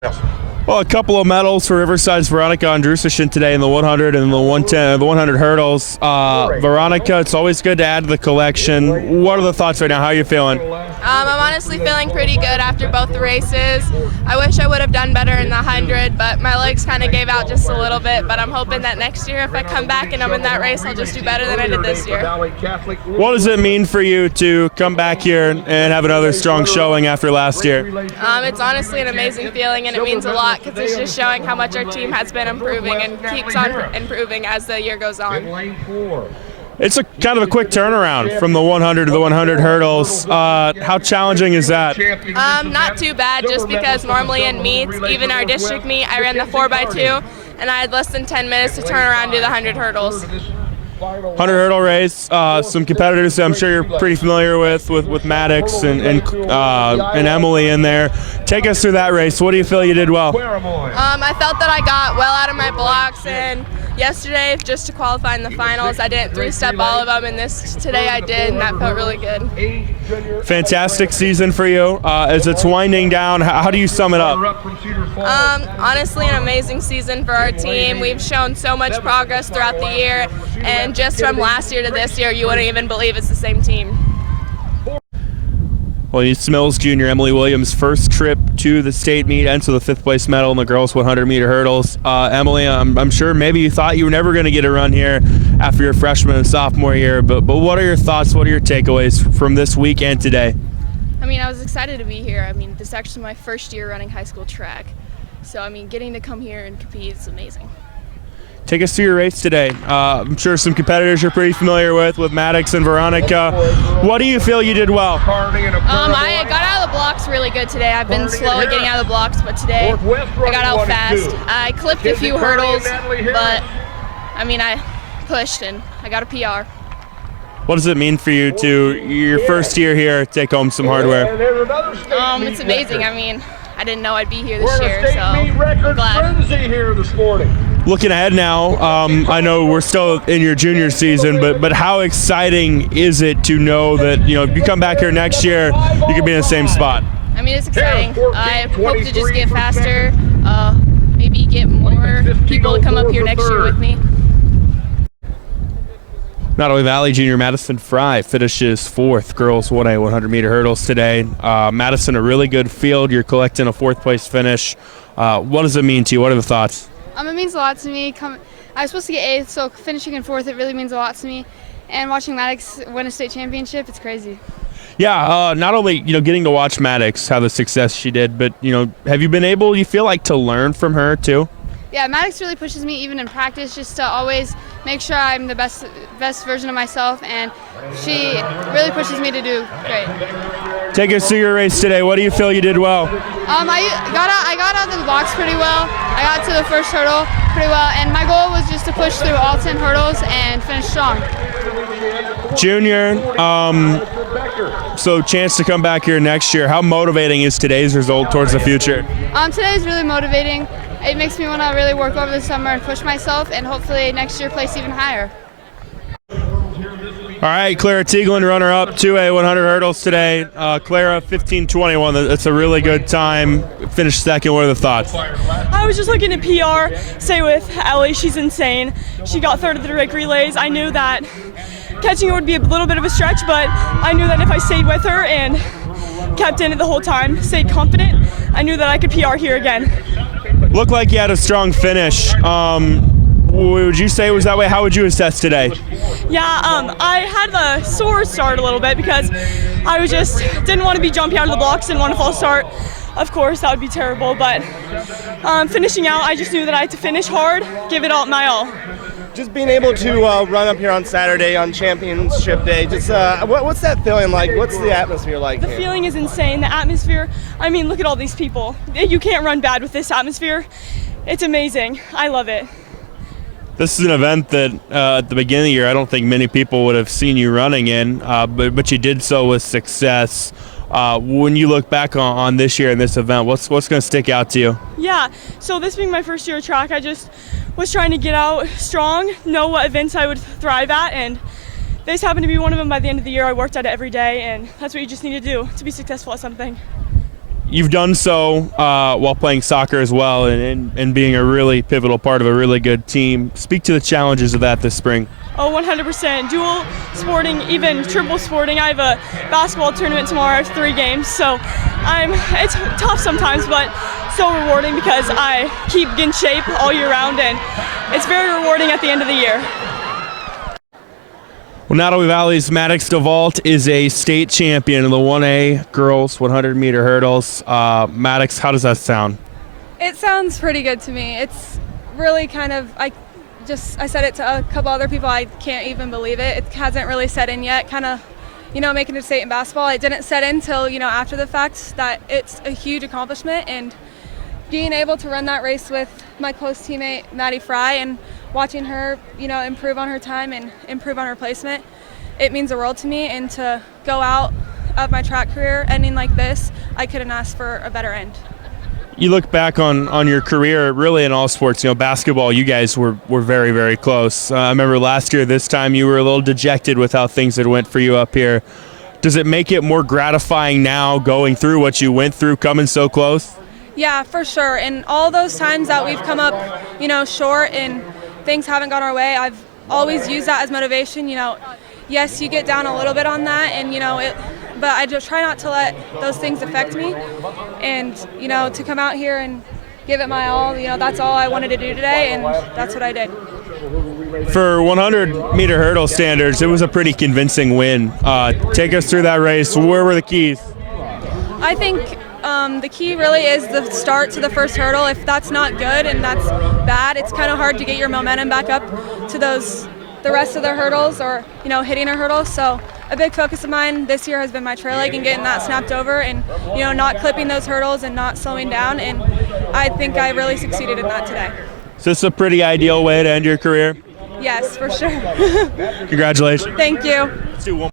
Well, a couple of medals for Riverside's Veronica Andrewson today in the 100 and the 110, the 100 hurdles. Veronica, it's always good to add to the collection. What are the thoughts right now? How are you feeling? I'm honestly feeling pretty good after both the races. I wish I would have done better in the 100, but my legs kind of gave out just a little bit. But I'm hoping that next year, if I come back and I'm in that race, I'll just do better than I did this year. What does it mean for you to come back here and have another strong showing after last year? It's honestly an amazing feeling, and it means a lot because it's just showing how much our team has been improving and keeps on improving as the year goes on. It's a kind of a quick turnaround from the 100 to the 100 hurdles. How challenging is that? Not too bad, just because normally in meets, even our district meet, I ran the 4x2, and I had less than 10 minutes to turn around and do the 100 hurdles. 100 hurdle race, some competitors that I'm sure you're pretty familiar with Maddox and Emily in there. Take us through that race. What do you feel you did well? I felt that I got well out of my blocks, and yesterday, just to qualify in the finals, I didn't three-step all of them, and today I did, and that felt really good. Fantastic season for you. As it's winding down, how do you sum it up? Honestly, an amazing season for our team. We've shown so much progress throughout the year, and just from last year to this year, you wouldn't even believe it's the same team. Well, it's Mills Jr. Emily Williams' first trip to the state meet, and so the fifth place medal in the girls 100-meter hurdles. Emily, I'm sure maybe you thought you were never going to get a run here after your freshman and sophomore year, but what are your thoughts? What are your takeaways from this week and today? I was excited to be here. This is actually my first year running high school track, so getting to come here and compete is amazing. Take us through your race today. I'm sure some competitors you're pretty familiar with Maddox and Veronica. What do you feel you did well? I got out of the blocks really good today. I've been slow at getting out of the blocks, but today I got out fast. I clipped a few hurdles, but I pushed and I got a PR. What does it mean for you to, your first year here, take home some hardware? It's amazing. I didn't know I'd be here this year, so I'm glad. Looking ahead now, I know we're still in your junior season, but how exciting is it to know that if you come back here next year, you could be in the same spot? It's exciting. I hope to just get faster, maybe get more people to come up here next year with me. Natalie Valley Junior Madison Fry finishes fourth girls 1A 100-meter hurdles today. Madison, a really good field. You're collecting a fourth-place finish. What does it mean to you? What are the thoughts? It means a lot to me. I was supposed to get eighth, so finishing in fourth, it really means a lot to me. And watching Maddox win a state championship, it's crazy. Yeah, not only getting to watch Maddox have the success she did, but have you been able, you feel like, to learn from her too? Yeah, Maddox really pushes me even in practice just to always make sure I'm the best version of myself, and she really pushes me to do great. Take us through your race today. What do you feel you did well? I got out of the blocks pretty well. I got to the first hurdle pretty well, and my goal was just to push through all 10 hurdles and finish strong. Junior, so chance to come back here next year. How motivating is today's result towards the future? Today is really motivating. It makes me want to really work over the summer and push myself, and hopefully next year place even higher. All right, Clara Teaglin, runner-up, 2A 100 hurdles today. Clara, 15:21. That's a really good time. Finished second. What are the thoughts? I was just looking at PR. Stay with Ellie. She's insane. She got third at the Drake relays. I knew that catching her would be a little bit of a stretch, but I knew that if I stayed with her and kept in it the whole time, stayed confident, I knew that I could PR here again. Looked like you had a strong finish. Would you say it was that way? How would you assess today? Yeah, I had the sore start a little bit because I was just didn't want to be jumping out of the blocks, didn't want to false start. Of course, that would be terrible, but finishing out, I just knew that I had to finish hard, give it all my all. Just being able to run up here on Saturday on championship day, just what's that feeling like? What's the atmosphere like The here? feeling is insane. The atmosphere, look at all these people. You can't run bad with this atmosphere. It's amazing. I love it. This is an event that at the beginning of the year, I don't think many people would have seen you running in, but you did so with success. When you look back on this year and this event, what's going to stick out to you? Yeah, so this being my first year of track, I just was trying to get out strong, know what events I would thrive at, and this happened to be one of them. By the end of the year, I worked at it every day, and that's what you just need to do to be successful at something. You've done so while playing soccer as well, and being a really pivotal part of a really good team. Speak to the challenges of that this spring. Oh, 100%. Dual sporting, even triple sporting. I have a basketball tournament tomorrow. I have 3 games, so it's tough sometimes, but so rewarding because I keep in shape all year round, and it's very rewarding at the end of the year. Well, Natalie Valley's Maddie Devault is a state champion in the 1A girls 100-meter hurdles. Maddie, how does that sound? It sounds pretty good to me. It's really kind of, I said it to a couple other people, I can't even believe it. It hasn't really set in yet, kind of, making it a state in basketball. It didn't set in till, after the fact that it's a huge accomplishment, and being able to run that race with my close teammate, Maddie Fry, and watching her, improve on her time and improve on her placement, it means the world to me. And to go out of my track career ending like this, I couldn't ask for a better end. You look back on your career, really in all sports, basketball, you guys were very, very close. I remember last year, this time, you were a little dejected with how things had went for you up here. Does it make it more gratifying now going through what you went through, coming so close? Yeah, for sure. And all those times that we've come up, short and things haven't gone our way, I've always used that as motivation. Yes, you get down a little bit on that, and but I just try not to let those things affect me. And to come out here and give it my all, that's all I wanted to do today, and that's what I did. For 100-meter hurdle standards, it was a pretty convincing win. Take us through that race. Where were the keys? I think the key really is the start to the first hurdle. If that's not good and that's bad, it's kind of hard to get your momentum back up to the rest of the hurdles, or hitting a hurdle. So a big focus of mine this year has been my trail leg and getting that snapped over, and not clipping those hurdles and not slowing down. And I think I really succeeded in that today. Is this a pretty ideal way to end your career? Yes, for sure. Congratulations. Thank you. Let's do one.